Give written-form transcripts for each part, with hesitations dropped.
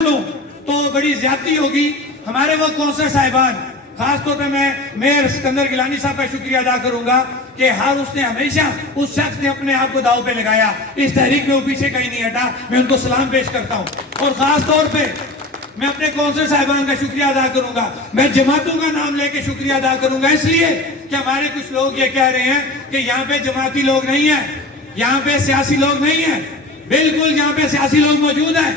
تو بڑی زیادتی ہوگی. ہمارے وہ کونسلر صاحبان، خاص طور پہ میں میئر سکندر گیلانی صاحب کا شکریہ ادا کروں گا کہ اس نے ہمیشہ اس شخص نے اپنے آپ کو داؤ پہ لگایا. اس تحریک میں وہ پیچھے کہیں نہیں ہٹا. میں ان کو سلام پیش کرتا ہوں. اور خاص طور پہ میں اپنے کونسلر صاحبان کا شکریہ ادا کروں گا. میں جماعتوں کا نام لے کے شکریہ ادا کروں گا، اس لیے کہ ہمارے کچھ لوگ یہ کہہ رہے ہیں کہ یہاں پہ جماعتی لوگ نہیں ہیں، یہاں پہ سیاسی لوگ نہیں ہیں. بالکل یہاں پہ سیاسی لوگ موجود ہیں.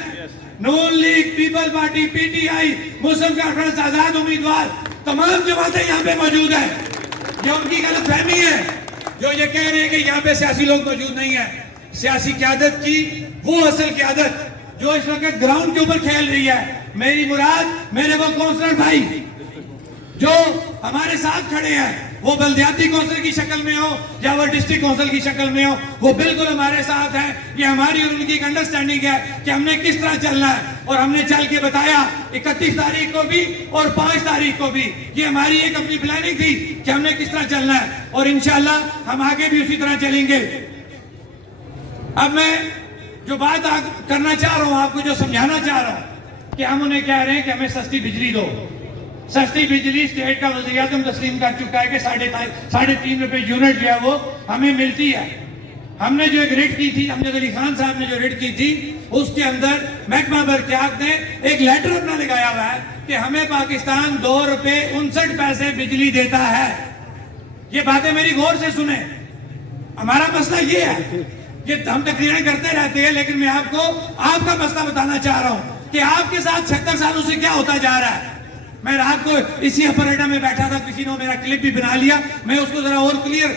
Noon League, People Party, P T I, Muslim Conference, آزاد امیدوار، تمام جماعتیں یہاں پہ موجود ہیں. یہ ان کی غلط فہمی ہے جو یہ کہہ رہے ہیں کہ یہاں پہ سیاسی لوگ موجود نہیں ہیں. سیاسی قیادت کی وہ اصل قیادت جو اس وقت گراؤنڈ کے اوپر کھیل رہی ہے. میری مراد میرے وہ کونسلر بھائی جو ہمارے ساتھ کھڑے ہیں، وہ بلدیاتی کونسل کی شکل میں ہو یا وہ ڈسٹرکٹ کونسل کی شکل میں ہو، وہ بالکل ہمارے ساتھ ہیں. یہ ہماری اور ان کی انڈرسٹینڈنگ ہے کہ ہم نے کس طرح چلنا ہے، اور ہم نے چل کے بتایا 31 تاریخ کو بھی اور 5 تاریخ کو بھی. یہ ہماری ایک اپنی پلاننگ تھی کہ ہم نے کس طرح چلنا ہے، اور انشاءاللہ ہم آگے بھی اسی طرح چلیں گے. اب میں جو بات کرنا چاہ رہا ہوں، آپ کو جو سمجھانا چاہ رہا ہوں کہ ہم انہیں کہہ رہے ہیں کہ ہمیں سستی بجلی دو. سستی بجلی اسٹیٹ کا وزیر اعظم تسلیم کر چکا ہے کہ 3.5 روپے یونٹ جو ہے وہ ہمیں ملتی ہے. ہم نے جو ایک ریٹ کی تھی، امجد علی خان صاحب نے جو ریٹ کی تھی، اس کے اندر محکمہ برقیات نے ایک لیٹر اپنا لگایا ہوا ہے کہ ہمیں پاکستان 2 روپے 59 پیسے بجلی دیتا ہے. یہ باتیں میری غور سے سنیں. ہمارا مسئلہ یہ ہے کہ ہم تقریریں کرتے رہتے ہیں، لیکن میں آپ کو آپ کا مسئلہ بتانا چاہ رہا ہوں کہ آپ کے ساتھ 76 سالوں سے کیا ہوتا جا رہا ہے. میں رات کو اسی اپریٹا میں بیٹھا تھا، کسی نے میرا کلپ بھی بنا لیا. میں اس کو ذرا اور کلیئر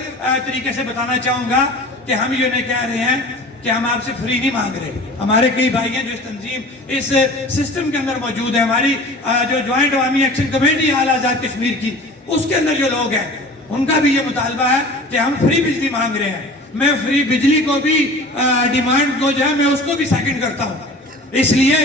طریقے سے بتانا چاہوں گا کہ ہم یہ نہیں کہہ رہے ہیں کہ ہم آپ سے فری نہیں مانگ رہے. ہمارے کئی بھائی ہیں جو اس تنظیم، اس سسٹم کے اندر موجود ہیں. ہماری جو جوائنٹ عوامی ایکشن کمیٹی اعلی آزاد کشمیر کی، اس کے اندر جو لوگ ہیں، ان کا بھی یہ مطالبہ ہے کہ ہم فری بجلی مانگ رہے ہیں. میں فری بجلی کو بھی ڈیمانڈ کو جو ہے میں اس کو بھی سیکنڈ کرتا ہوں، اس لیے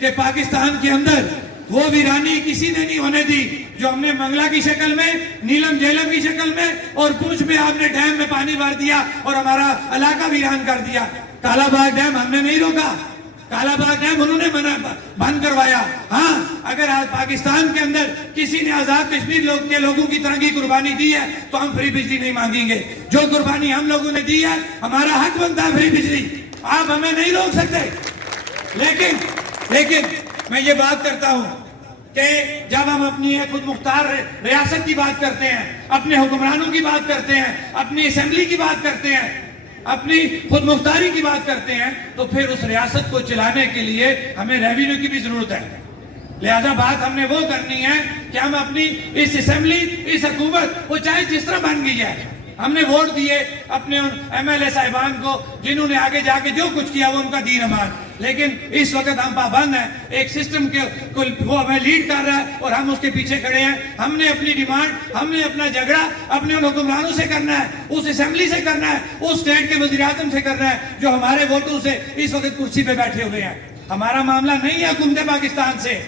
کہ پاکستان کے اندر وہ ویرانی کسی نے نہیں ہونے دی جو ہم نے منگلہ کی شکل میں، نیلم جیلم کی شکل میں، اور پونچھ میں آپ نے ڈیم میں پانی بھر دیا اور ہمارا علاقہ ویران کر دیا. کالا باغ ڈیم ہم نے نہیں روکا، کالا باغ ڈیم انہوں نے بند کروایا. ہاں، اگر آج پاکستان کے اندر کسی نے آزاد کشمیر کے لوگوں کی طرح کی قربانی دی ہے تو ہم فری بجلی نہیں مانگیں گے. جو قربانی ہم لوگوں نے دی ہے، ہمارا حق بنتا ہے فری بجلی. آپ ہمیں نہیں روک سکتے. لیکن میں یہ بات کرتا ہوں کہ جب ہم اپنی خود مختار ریاست کی بات کرتے ہیں، اپنے حکمرانوں کی بات کرتے ہیں، اپنی اسمبلی کی بات کرتے ہیں، اپنی خود مختاری کی بات کرتے ہیں، تو پھر اس ریاست کو چلانے کے لیے ہمیں ریونیو کی بھی ضرورت ہے. لہذا بات ہم نے وہ کرنی ہے کہ ہم اپنی اس اسمبلی، اس حکومت، وہ چاہے جس طرح بن گئی ہے، ہم نے ووٹ دیے اپنے ان ایم ایل اے صاحبان کو جنہوں نے آگے جا کے جو کچھ کیا وہ ان کا دین امان. لیکن اس وقت ہم پابند ہیں ایک سسٹم کے، وہ ہمیں لیڈ کر رہا ہے اور ہم اس کے پیچھے کھڑے ہیں. ہم نے اپنی ڈیمانڈ، ہم نے اپنا جھگڑا اپنے ان حکمرانوں سے کرنا ہے، اس اسمبلی سے کرنا ہے، اس اسٹیٹ کے وزیر اعظم سے کرنا ہے جو ہمارے ووٹوں سے اس وقت کرسی پہ بیٹھے ہوئے ہیں. ہمارا معاملہ نہیں ہے حکومت پاکستان سے.